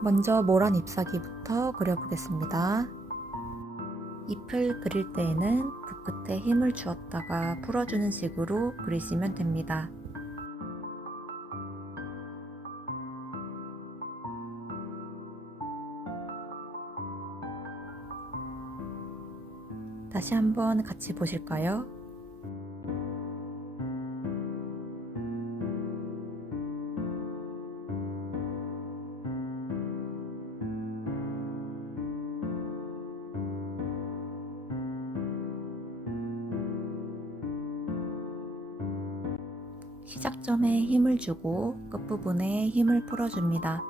먼저 모란 잎사귀부터 그려보겠습니다. 잎을 그릴 때에는 붓끝에 힘을 주었다가 풀어주는 식으로 그리시면 됩니다. 다시 한번 같이 보실까요? 시작점에 힘을 주고 끝부분에 힘을 풀어줍니다.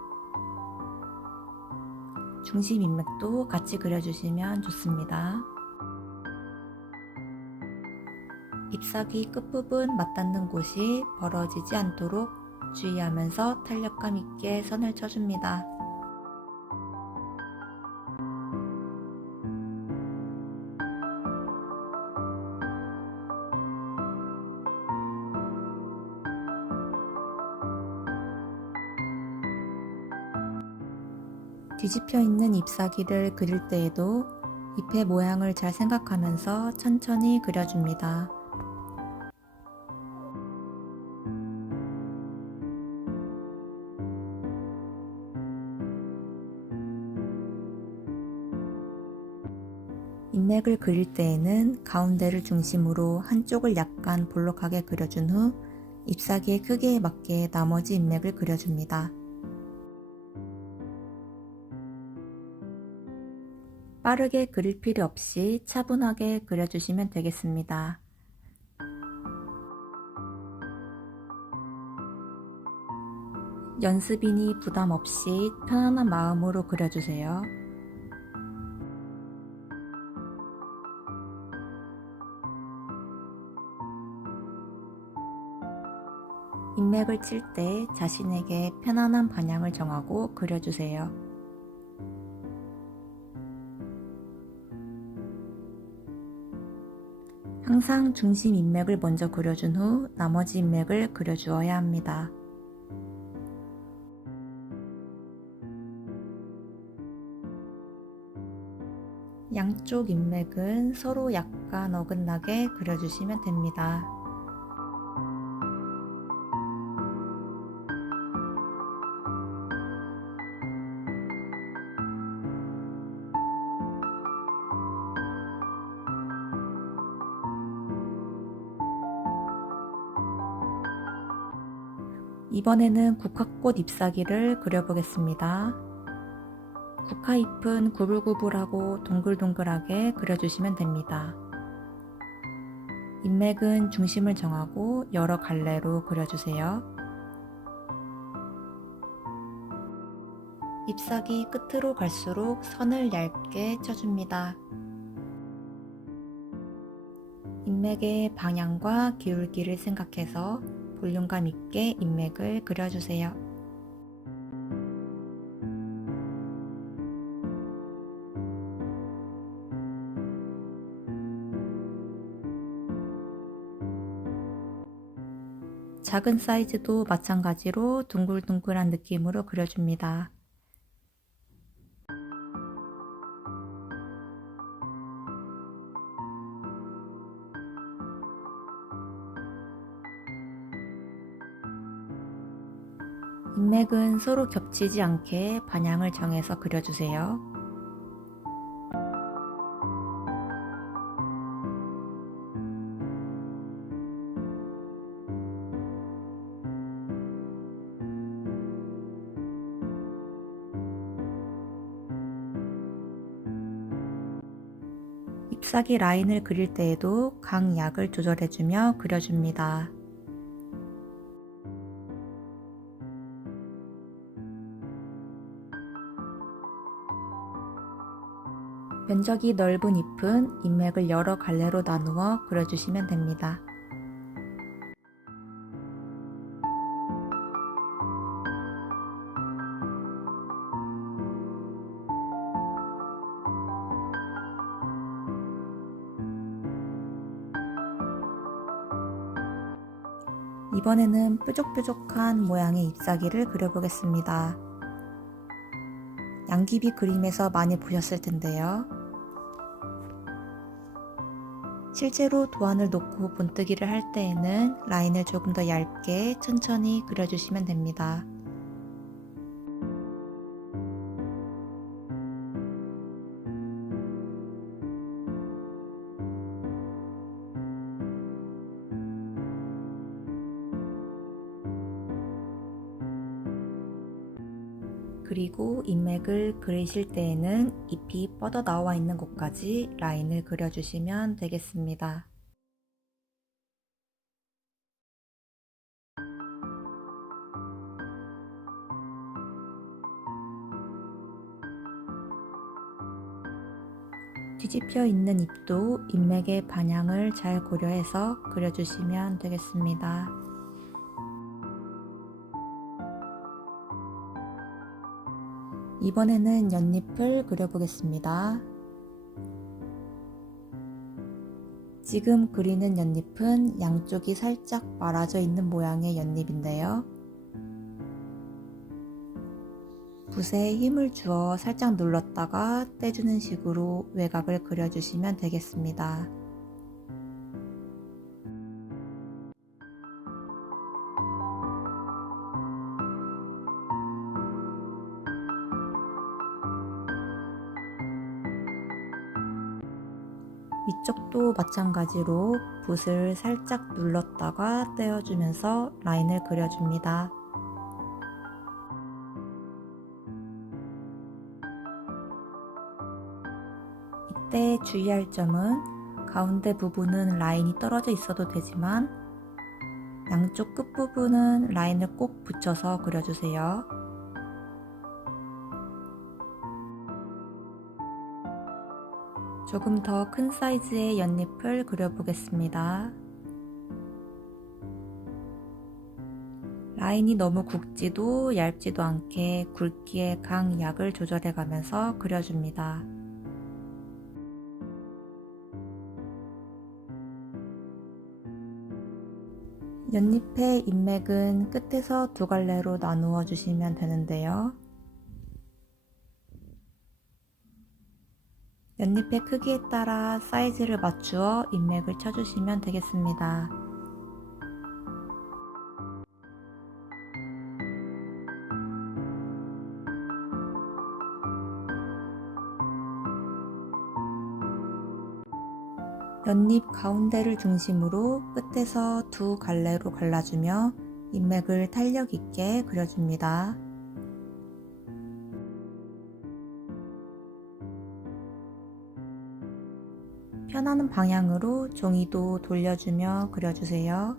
중심 인맥도 같이 그려주시면 좋습니다. 잎사귀 끝부분 맞닿는 곳이 벌어지지 않도록 주의하면서 탄력감 있게 선을 쳐줍니다. 뒤집혀 있는 잎사귀를 그릴 때에도 잎의 모양을 잘 생각하면서 천천히 그려줍니다. 인맥을 그릴 때에는 가운데를 중심으로 한쪽을 약간 볼록하게 그려준 후 잎사귀의 크기에 맞게 나머지 인맥을 그려줍니다. 빠르게 그릴 필요 없이 차분하게 그려주시면 되겠습니다. 연습이니 부담 없이 편안한 마음으로 그려주세요. 인맥을 칠 때 자신에게 편안한 방향을 정하고 그려주세요. 항상 중심 인맥을 먼저 그려준 후 나머지 인맥을 그려주어야 합니다. 양쪽 인맥은 서로 약간 어긋나게 그려주시면 됩니다. 이번에는 국화꽃 잎사귀를 그려보겠습니다. 국화잎은 구불구불하고 동글동글하게 그려주시면 됩니다. 인맥은 중심을 정하고 여러 갈래로 그려주세요. 잎사귀 끝으로 갈수록 선을 얇게 쳐줍니다. 인맥의 방향과 기울기를 생각해서 볼륨감 있게 인맥을 그려주세요. 작은 사이즈도 마찬가지로 둥글둥글한 느낌으로 그려줍니다. 인맥은 서로 겹치지 않게 방향을 정해서 그려주세요. 잎사귀 라인을 그릴 때에도 강약을 조절해주며 그려줍니다. 면적이 넓은 잎은 인맥을 여러 갈래로 나누어 그려주시면 됩니다. 이번에는 뾰족뾰족한 모양의 잎사귀를 그려보겠습니다. 양귀비 그림에서 많이 보셨을 텐데요. 실제로 도안을 놓고 본뜨기를 할 때에는 라인을 조금 더 얇게 천천히 그려주시면 됩니다. 그리고 인맥을 그리실 때에는 잎이 뻗어 나와 있는 곳까지 라인을 그려주시면 되겠습니다. 뒤집혀 있는 잎도 인맥의 방향을 잘 고려해서 그려주시면 되겠습니다. 이번에는 연잎을 그려보겠습니다. 지금 그리는 연잎은 양쪽이 살짝 말아져 있는 모양의 연잎인데요. 붓에 힘을 주어 살짝 눌렀다가 떼주는 식으로 외곽을 그려주시면 되겠습니다. 위쪽도 마찬가지로 붓을 살짝 눌렀다가 떼어주면서 라인을 그려줍니다. 이때 주의할 점은 가운데 부분은 라인이 떨어져 있어도 되지만 양쪽 끝부분은 라인을 꼭 붙여서 그려주세요. 조금 더 큰 사이즈의 연잎을 그려보겠습니다. 라인이 너무 굵지도 얇지도 않게 굵기의 강약을 조절해 가면서 그려줍니다. 연잎의 잎맥은 끝에서 두 갈래로 나누어 주시면 되는데요. 연잎의 크기에 따라 사이즈를 맞추어 잎맥을 쳐주시면 되겠습니다. 연잎 가운데를 중심으로 끝에서 두 갈래로 갈라주며 잎맥을 탄력 있게 그려줍니다. 편하는 방향으로 종이도 돌려주며 그려주세요.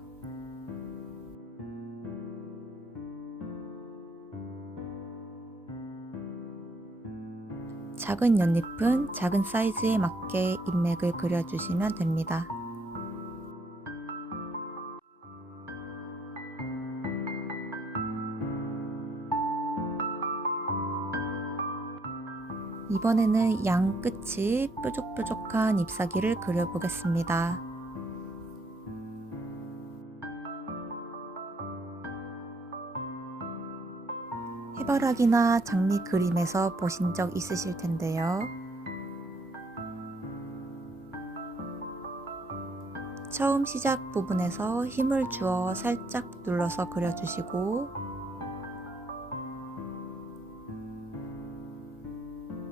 작은 연잎은 작은 사이즈에 맞게 잎맥을 그려주시면 됩니다. 이번에는 양 끝이 뾰족뾰족한 잎사귀를 그려보겠습니다. 해바라기나 장미 그림에서 보신 적 있으실 텐데요. 처음 시작 부분에서 힘을 주어 살짝 눌러서 그려주시고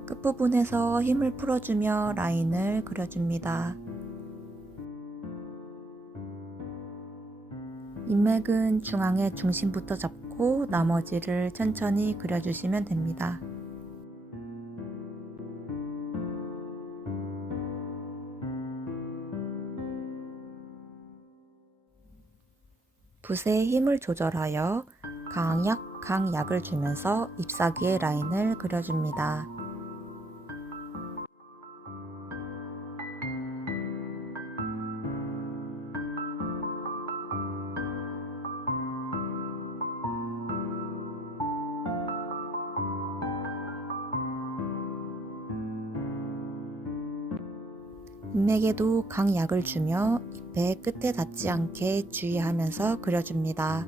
끝부분에서 힘을 풀어주며 라인을 그려줍니다. 잎맥은 중앙의 중심부터 잡고 나머지를 천천히 그려주시면 됩니다. 붓에 힘을 조절하여 강약, 강약을 주면서 잎사귀의 라인을 그려줍니다. 잎맥에도 강약을 주며 잎의 끝에 닿지 않게 주의하면서 그려줍니다.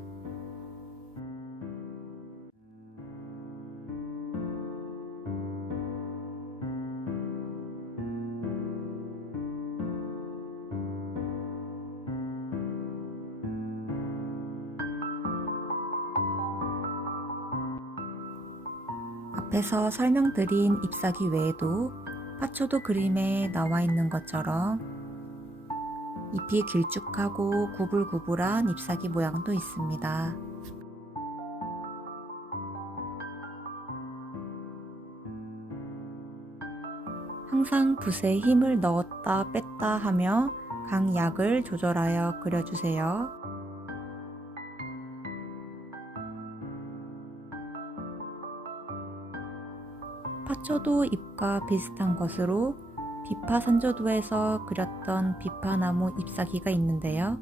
앞에서 설명드린 잎사귀 외에도 파초도 그림에 나와 있는 것처럼 잎이 길쭉하고 구불구불한 잎사귀 모양도 있습니다. 항상 붓에 힘을 넣었다 뺐다 하며 강약을 조절하여 그려주세요. 파초도 잎과 비슷한 것으로 비파산조도에서 그렸던 비파나무 잎사귀가 있는데요.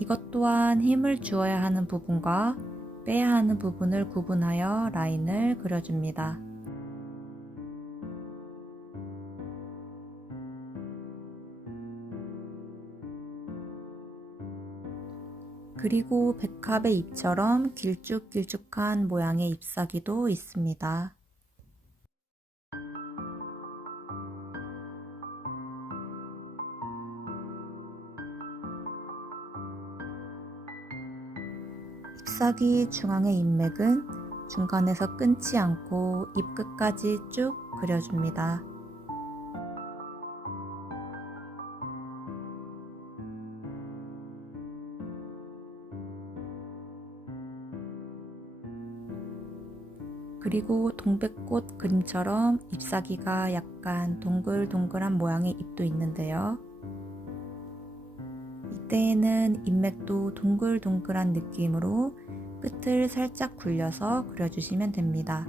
이것 또한 힘을 주어야 하는 부분과 빼야 하는 부분을 구분하여 라인을 그려줍니다. 그리고 백합의 잎처럼 길쭉길쭉한 모양의 잎사귀도 있습니다. 잎사귀 중앙의 잎맥은 중간에서 끊지 않고 잎 끝까지 쭉 그려줍니다. 그리고 동백꽃 그림처럼 잎사귀가 약간 동글동글한 모양의 잎도 있는데요. 이때에는 잎맥도 동글동글한 느낌으로 끝을 살짝 굴려서 그려주시면 됩니다.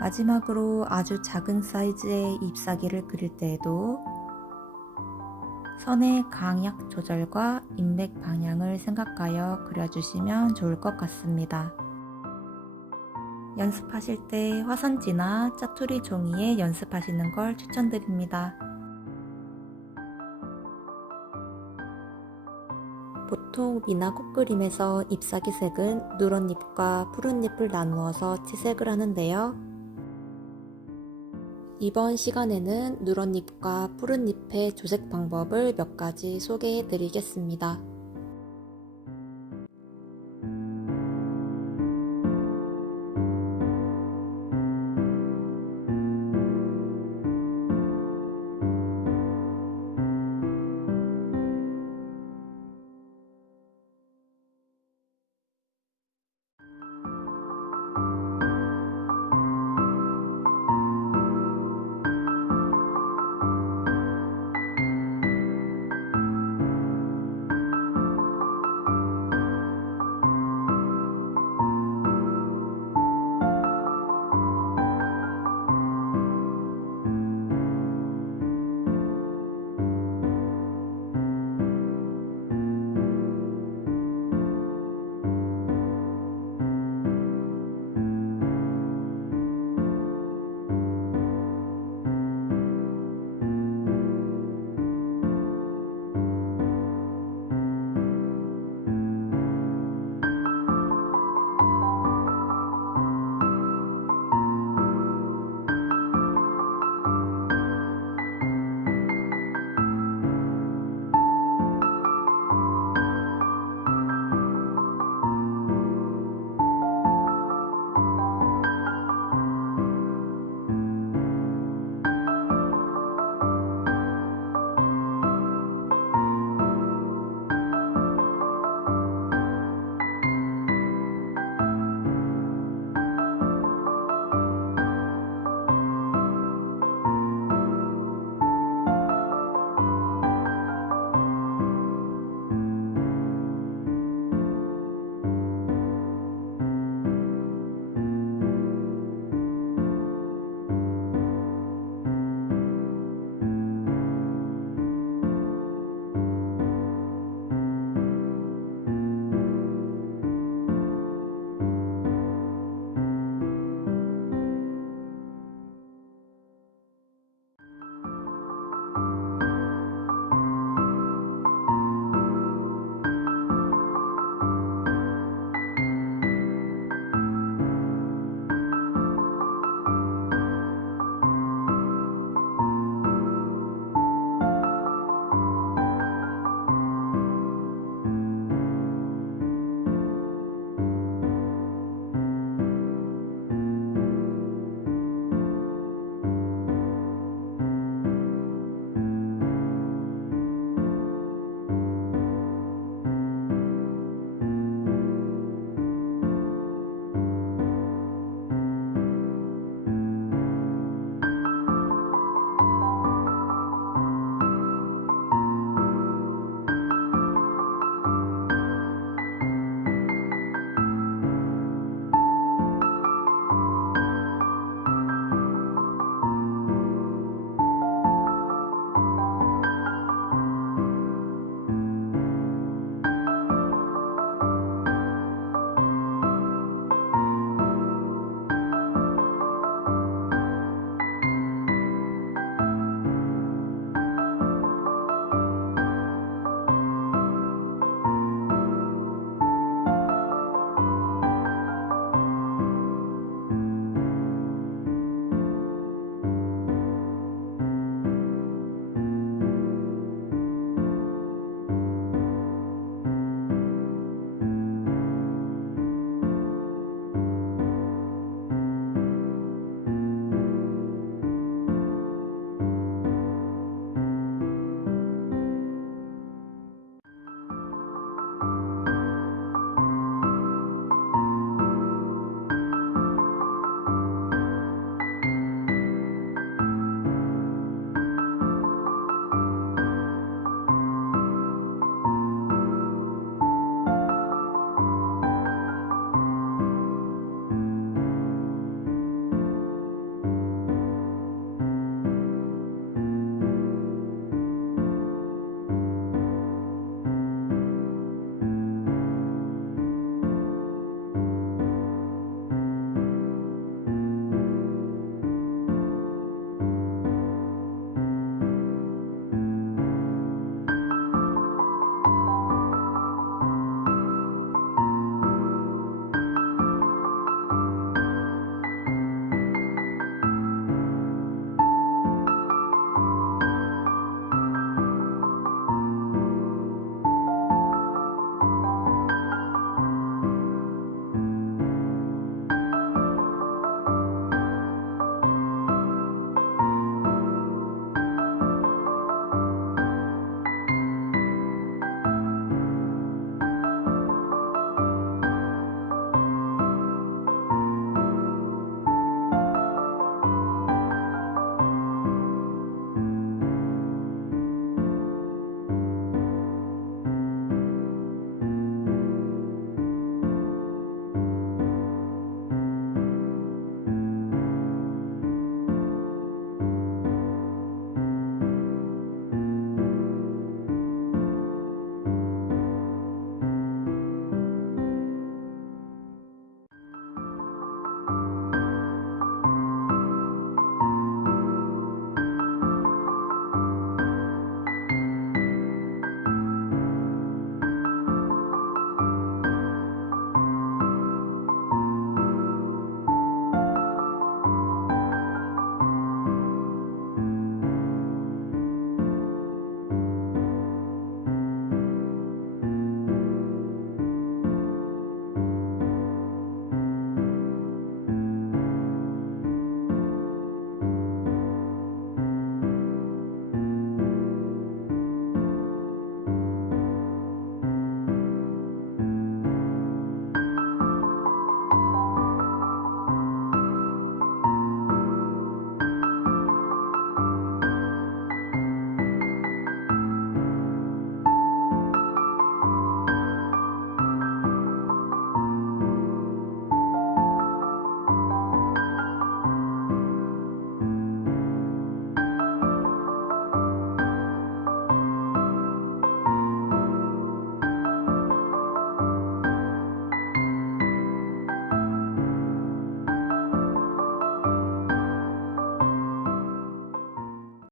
마지막으로 아주 작은 사이즈의 잎사귀를 그릴 때에도 선의 강약 조절과 잎맥 방향을 생각하여 그려주시면 좋을 것 같습니다. 연습하실 때 화선지나 짜투리 종이에 연습하시는 걸 추천드립니다. 보통 미나 꽃그림에서 잎사귀 색은 누런 잎과 푸른 잎을 나누어서 채색을 하는데요. 이번 시간에는 누런 잎과 푸른 잎의 조색 방법을 몇 가지 소개해 드리겠습니다.